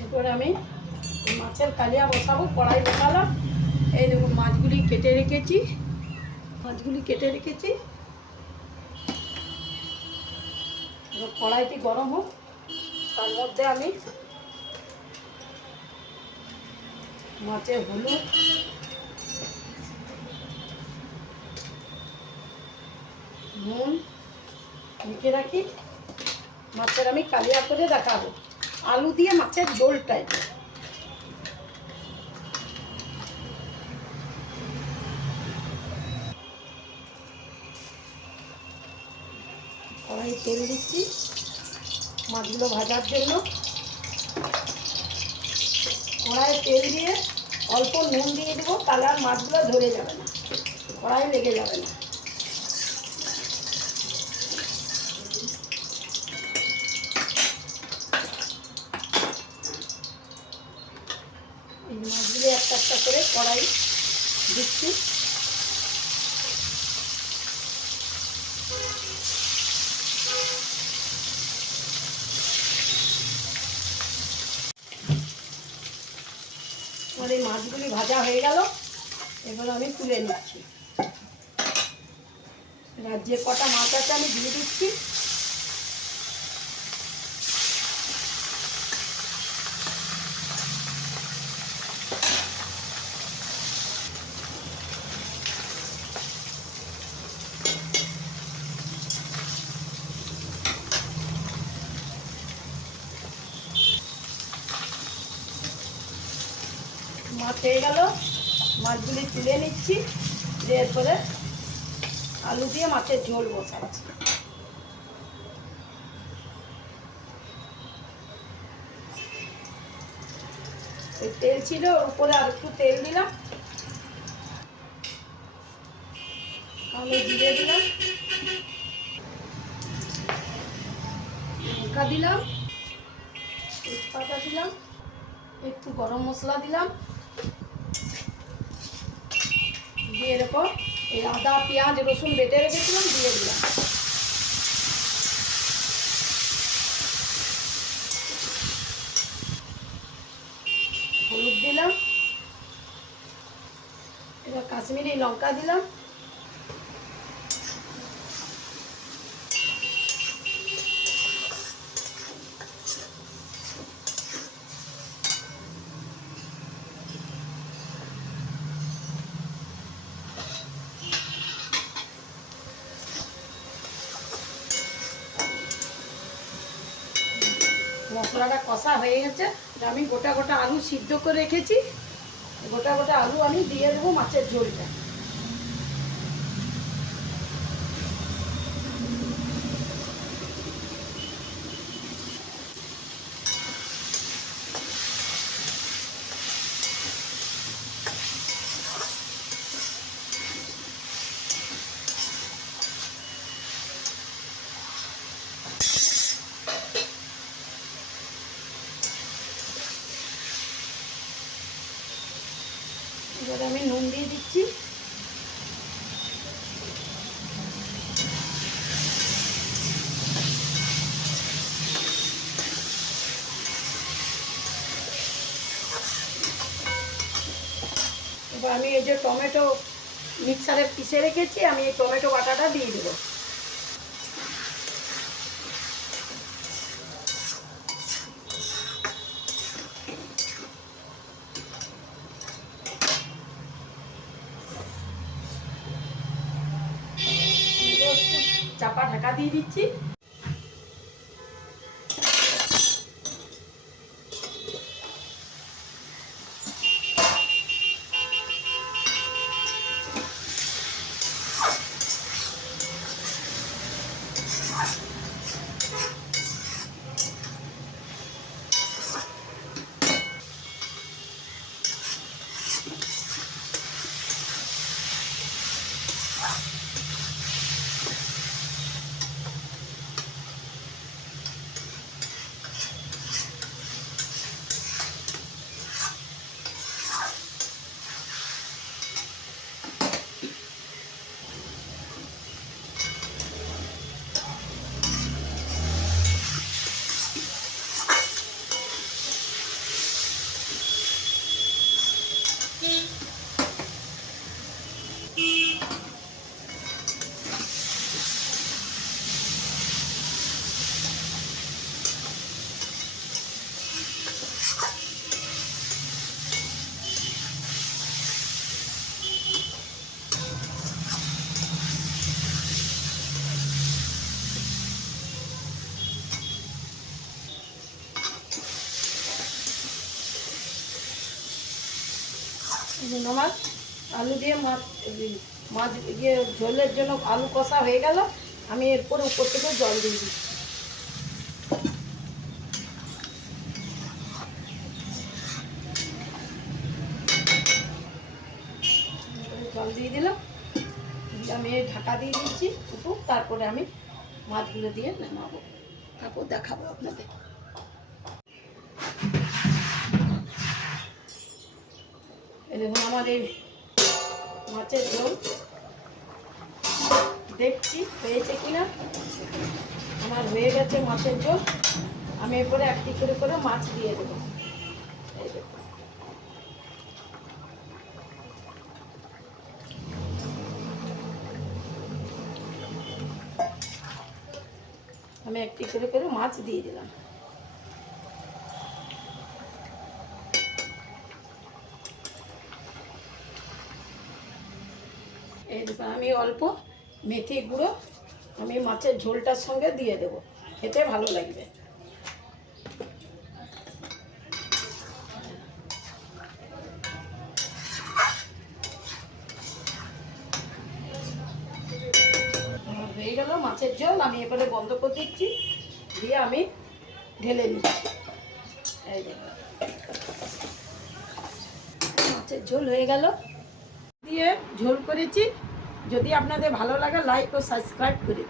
এরপরে আমি মাছের কালিয়া বসাবো। কড়াই বসালাম। এই দেখুন মাছগুলি কেটে রেখেছি। কড়াইটি গরম হোক, তার মধ্যে আমি মাছের হলুদ, নুন মেখে রাখি। মাছের আমি কালিয়া করে দেখাবো, আলু দিয়ে মাছের ঝোল টাইপের। কড়াই তেল দিচ্ছি মাছগুলো ভাজার জন্য। কড়াইয়ে তেল দিয়ে অল্প নুন দিয়ে দেবো, তাহলে আর মাছগুলো ধরে যাবে না, কড়াই লেগে যাবে না। এই মাছগুলো একটা একটা করে কড়াই দিচ্ছি। আমার এই মাছগুলি ভাজা হয়ে গেল, এবার আমি তুলে নিচ্ছি। এবার যে কটা মাছ আছে আমি দিয়ে দিচ্ছি। মাছ হয়ে গেল, মাছগুলি তুলে নিচ্ছি। এরপরে আলু দিয়ে মাছের ঝোল বসাচ্ছি। ওই তেল ছিল, ওর উপরে আর একটু তেল দিলাম, আমি জিরে দিলাম, লঙ্কা দিলাম, তেজপাতা দিলাম, একটু গরম মশলা দিলাম, দিয়ে এরকম এই আদা পেঁয়াজ রসুন বেটে রেখেছিলাম দিয়ে দিলাম। হলুদ দিলাম, এবার কাশ্মীরি লঙ্কা দিলাম, মশলাটা কষা হয়ে গেছে। আমি গোটা গোটা আলু সিদ্ধ করে রেখেছি, গোটা গোটা আলু আমি দিয়ে দেবো মাছের ঝোলটা। এবারে আমি নুন দিয়ে দিচ্ছি। এবার আমি এই যে টমেটো মিক্সারে পিষে রেখেছি, আমি এই টমেটো বাটাটা দিয়ে দেবো। চাপা ঢাকা দিয়ে দিচ্ছি। আমার আলু দিয়ে মাছ ইয়ে ঝোলের জন্য আলু কষা হয়ে গেল। আমি এরপরে উপর থেকে জল দিয়ে দিচ্ছি। জল দিয়ে দিলাম, আমি ঢাকা দিয়ে দিচ্ছি উপর, তারপরে আমি মাছগুলো দিয়ে নামাবো, তারপর দেখাবো আপনাদের। এই দেখুন আমার এই মাছের ঝোল দেখছি হয়েছে কিনা। আমার হয়ে গেছে মাছের ঝোল। আমি এরপরে একটি করে করে মাছ দিয়ে দেবো। এই দেখুন আমি একটি করে করে মাছ দিয়ে দিলাম। এই দেখুন আমি অল্প মেথি গুঁড়ো আমি মাছের ঝোলটার সঙ্গে দিয়ে দেবো, খেতে ভালো লাগবে। আমার হয়ে গেল মাছের ঝোল। আমি এবারে বন্ধ করে দিচ্ছি, দিয়ে আমি ঢেলে নিচ্ছি। এই দেখুন মাছের ঝোল হয়ে গেল, দিয়ে ঝোল করেছি। যদি আপনাদের ভালো লাগে লাইক ও সাবস্ক্রাইব করে দিন।